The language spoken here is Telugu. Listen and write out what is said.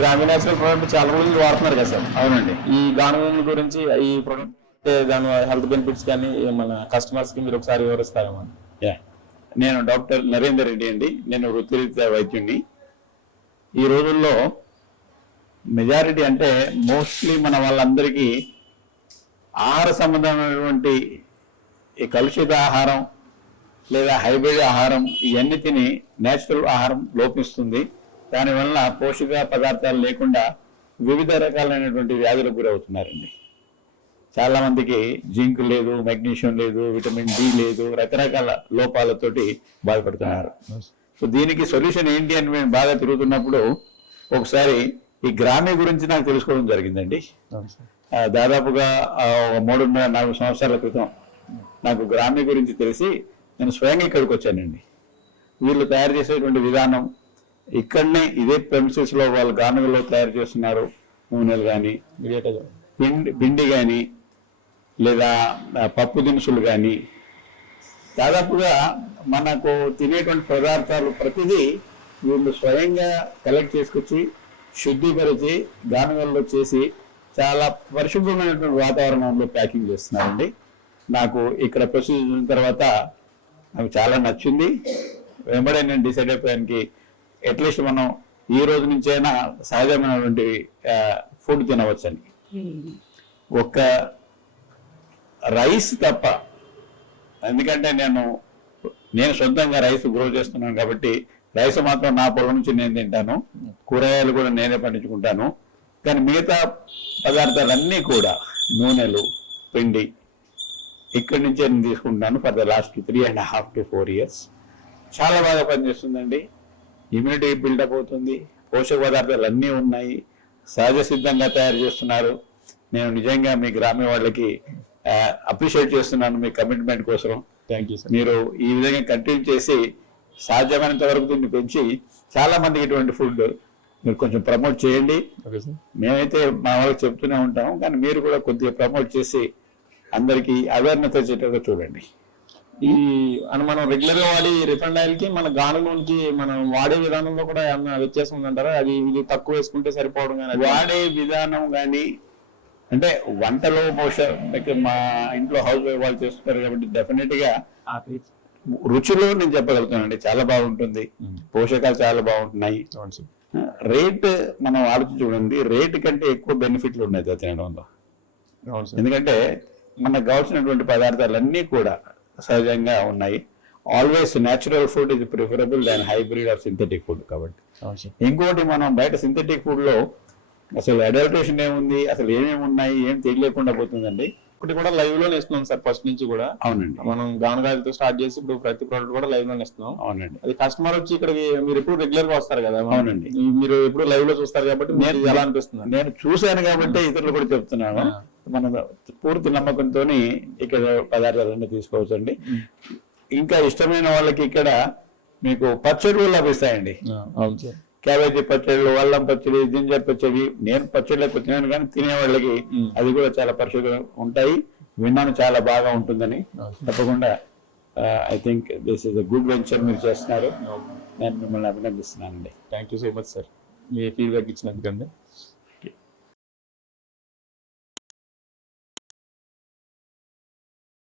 గ్రామీణ నేచురల్ ప్రోడక్ట్ చాలా రోజులు వాడుతున్నారు కదా సార్. అవునండి. ఈ గానుగ గురించి ఈ ప్రోడక్ట్ దాని హెల్త్ బెనిఫిట్స్ కానీ మన కస్టమర్స్కి మీరు ఒకసారి వివరిస్తారేమో. యా నేను డాక్టర్ నరేందర్ రెడ్డి అండి. నేను వృత్తిరీత్యా వైద్యుడిని ఈ రోజుల్లో మెజారిటీ అంటే మోస్ట్లీ మన వాళ్ళందరికీ ఆహార సంబంధమైనటువంటి ఈ కలుషిత ఆహారం లేదా హైబ్రిడ్ ఆహారం ఇవన్నీ తిని నేచురల్ ఆహారం లోపిస్తుంది. దానివల్ల పోషక పదార్థాలు లేకుండా వివిధ రకాలైనటువంటి వ్యాధులకు గురవుతున్నారండి. చాలా మందికి జింక్ లేదు మెగ్నీషియం లేదు విటమిన్ డి లేదు రకరకాల లోపాలతోటి బాధపడుతున్నారు. సో దీనికి సొల్యూషన్ ఏంటి అని మేము బాగా తిరుగుతున్నప్పుడు ఒకసారి ఈ గ్రామీ గురించి నాకు తెలుసుకోవడం జరిగిందండి. దాదాపుగా మూడున్నర నాలుగు సంవత్సరాల క్రితం నాకు గ్రామీ గురించి తెలిసి నేను స్వయంగా ఇక్కడికి వచ్చానండి. వీళ్ళు తయారు చేసేటువంటి విధానం ఇక్కడనే ఇదే ప్రెమిసెస్లో వాళ్ళు గానుగలో తయారు చేస్తున్నారు నూనెలు కానీ పిండి పిండి కానీ లేదా పప్పు దినుసులు కానీ దాదాపుగా మనకు తినేటువంటి పదార్థాలు ప్రతిదీ వీళ్ళు స్వయంగా కలెక్ట్ చేసుకొచ్చి శుద్ధీకరించి గానుగల్లో చేసి చాలా పరిశుభ్రమైనటువంటి వాతావరణంలో ప్యాకింగ్ చేస్తున్నారండి. నాకు ఇక్కడ ప్రొసీజర్ తర్వాత నాకు చాలా నచ్చింది. వెంబడే నేను డిసైడ్ అయిపోయానికి అట్లీస్ట్ మనం ఈ రోజు నుంచైనా సహజమైనటువంటి ఫుడ్ తినవచ్చని ఒక్క రైస్ తప్ప ఎందుకంటే నేను నేను సొంతంగా రైస్ గ్రో చేస్తున్నాను కాబట్టి రైస్ మాత్రం నా పొలం నుంచి నేను తింటాను. కూరగాయలు కూడా నేనే పండించుకుంటాను. కానీ మిగతా పదార్థాలన్నీ కూడా నూనెలు పిండి ఇక్కడి నుంచే నేను తీసుకుంటాను. For the last three and half to four years చాలా బాగా పనిచేస్తుందండి. ఇమ్యూనిటీ బిల్డప్ అవుతుంది. పోషక పదార్థాలు అన్నీ ఉన్నాయి. సహజ సిద్ధంగా తయారు చేస్తున్నారు. నేను నిజంగా మీ గ్రామీణ వాళ్ళకి అప్రిషియేట్ చేస్తున్నాను మీ కమిట్మెంట్ కోసం. థ్యాంక్ యూ సార్ మీరు ఈ విధంగా కంటిన్యూ చేసి సాధ్యమైనంత వరకు దీన్ని పెంచి చాలా మందికి ఇటువంటి ఫుడ్ మీరు కొంచెం ప్రమోట్ చేయండి. మేమైతే మా వాళ్ళకి చెప్తూనే ఉంటాం. కానీ మీరు కూడా కొద్దిగా ప్రమోట్ చేసి అందరికీ అవేర్నెస్ వచ్చేటట్టుగా చూడండి. ఈ అని మనం రెగ్యులర్గా వాడి రిఫండ్ ఆయిల్కి మన గానుగోనికి మనం వాడే విధానంలో కూడా ఏమన్నా వ్యత్యాసం ఉందంటారా? అది ఇది తక్కువ వేసుకుంటే సరిపోవడం కానీ అది- వాడే విధానం కానీ అంటే వంటలో పోష like మా ఇంట్లో హౌస్ వైఫ్ వాళ్ళు చేస్తున్నారు కాబట్టి డెఫినెట్గా రుచిలో నేను చెప్పగలుగుతానండి. చాలా బాగుంటుంది. పోషకాలు చాలా బాగుంటున్నాయి. రేట్ మనం ఆలోచించి చూడండి. రేట్ కంటే ఎక్కువ బెనిఫిట్లు ఉన్నాయి. తినడంలో ఎందుకంటే మనకు కావాల్సినటువంటి పదార్థాలన్నీ కూడా సహజంగా ఉన్నాయి. ఆల్వేస్ న్యాచురల్ ఫుడ్ ఇది preferable than hybrid or synthetic food కాబట్టి. ఇంకోటి మనం బయట సింథటిక్ ఫుడ్లో అసలు అడల్ట్రేషన్ ఏముంది అసలు ఏమేమి ఉన్నాయి ఏం తెలియకుండా పోతుందండి. ఇప్పుడు కూడా లైవ్లోనే ఇస్తున్నాం సార్ ఫస్ట్ నుంచి కూడా. అవునండి. మనం గానగాయలతో స్టార్ట్ చేసి ఇప్పుడు ప్రతి ప్రోడక్ట్ కూడా లైవ్లోనే ఇస్తున్నాం. అవునండి. అది కస్టమర్ వచ్చి ఇక్కడికి మీరు ఎప్పుడు రెగ్యులర్గా వస్తారు కదా. అవునండి. మీరు ఎప్పుడు లైవ్లో చూస్తారు కాబట్టి మీరు ఎలా అనిపిస్తుంది? నేను చూశాను కాబట్టి ఇతరులు కూడా చెప్తున్నాను మన పూర్తి నమ్మకంతో ఇక్కడ పదార్థాలన్నీ తీసుకోవచ్చండి. ఇంకా ఇష్టమైన వాళ్ళకి ఇక్కడ మీకు పచ్చళ్ళు లభిస్తాయండి. అవును సార్. క్యాబేజీ పచ్చళ్ళు అల్లం పచ్చడి జింజర్ పచ్చడి నేను పచ్చళ్ళకి తినాను కానీ తినే వాళ్ళకి. అది కూడా చాలా పరిశుభ్రంగా ఉంటాయి. విన్నాను చాలా బాగా ఉంటుందని. తప్పకుండా I think this is a good venture మీరు చేస్తున్నారు. నేను మిమ్మల్ని అభినందిస్తున్నానండి. Thank you so much sir me feedback ఇచ్చినందుకండి